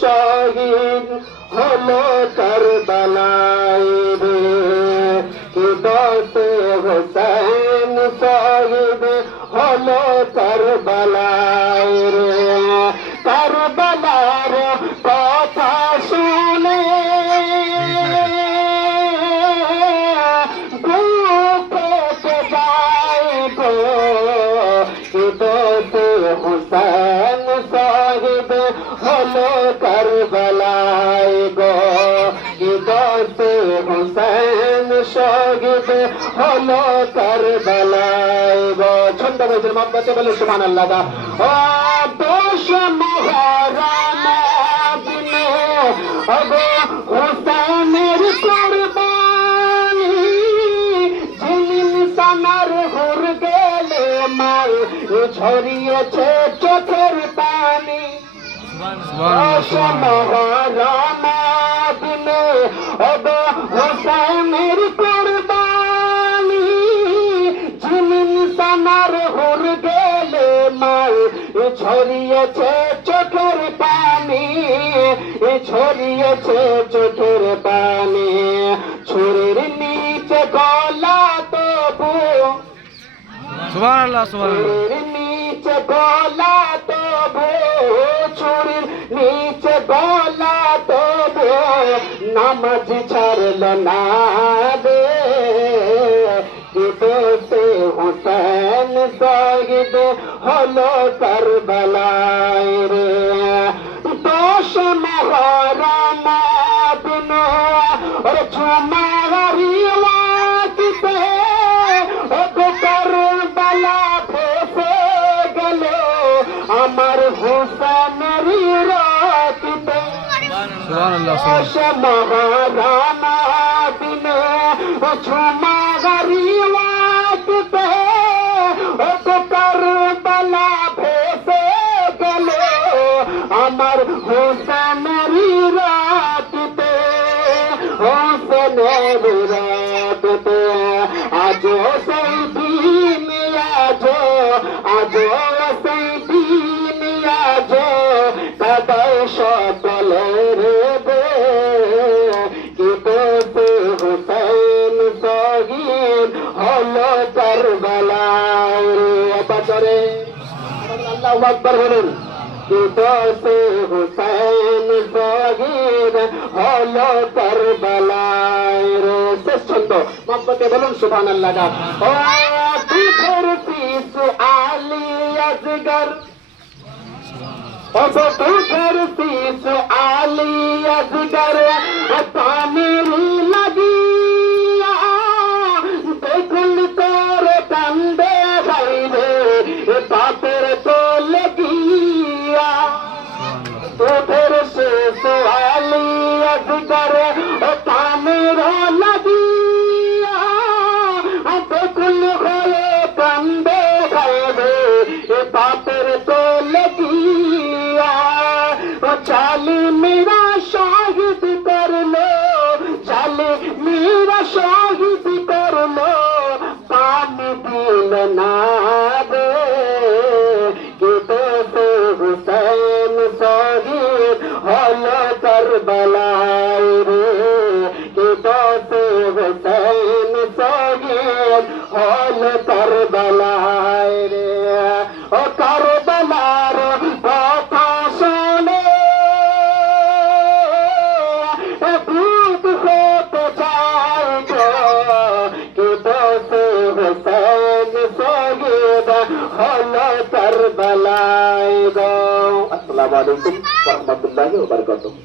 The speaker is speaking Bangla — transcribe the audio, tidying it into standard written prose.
শহীদ হলো কারবালায় রে, কি দোষে হুসেন শহীদ হলো কারবালায় রে। কারবালার কথা শুনে হুসেন শহীদ হলো কারবালায় গো, ঈদতে হুসেন শহীদ হলো কারবালায় গো। ছন্দ বলছেন মহব্বতে বলে সুবহানাল্লাহ দা। ও দোষ মহরম দিনে ওগো হুসেনের কুরবানি, জিনিন সানার হুর গেলে মাল ঝরিয়েছে চোখের পানি। মহরম দিনে ওগো হুসেনের কুরবানি, জিনিন সানার হুর গেলে মাল ঝরিয়েছে চোখের পানি, ঝরিয়েছে চোখের পানি। ছুরির নিচে গলা তবু, সুবহানাল্লাহ সুবহানাল্লাহ, ছুরির নিচে গলা তবু, ছুরির নিচে গলা তবু নামাজ ছাড়ল না রে, কি দোষে হুসেন শহীদ হলো কারবালায় রে। দোষ মহরম দিনে ওরে ঝুমারি ওয়াকিতে ওগো কারবালা ভেসে গেল আমার হুসেনের রাতিতে। সুবহানাল্লাহ দোষ মহরম দিনে ঝুমারি ওয়াকিতে ওগো কারবালা ভেসে গেল আমার হুসেনের রাতিতে, হুসেনের রাতিতে। আজো সেই দিন আজো, আজো সেই দিন আজো কাদায় সকলের দে, কি দোষে হুসেন শহীদ হলো কারবালায় রে। বছরে আল্লাহু আকবার বলুন। কি দোষে হুসেন শহীদ হলো কারবালায় রে। শেষ ছন্দ মহব্বতে বলুন সুবহানাল্লাহ দা। ও দুধের পিস আলী আসগর, ও দুধের পিস আলী আসগর পানির লাগিয়া দেখুন তোর কান্দে বাইরে বাপের তোলে গিয়া। তোদের শেষ আলী আসগর পানির লাগিয়া দেখুন হয়ে কান্দে বাইরে বাপের তোলে গিয়া। চালি মেরা শহীদ করলো, চালি মেরা শহীদ করলো, পানি দিল না রে, কি দোষে হুসেন শহীদ হলো কারবালায় রে, কি দোষে হুসেন শহীদ হলো কারবালায় রে। ও কারবালার কথা শুনে ভূত হতে চাই গো, কি দোষে হুসেন শহীদ হলো কারবালায় গো। আসসালামু আলাইকুম ওয়া রাহমাতুল্লাহি ওয়া বারাকাতুহু।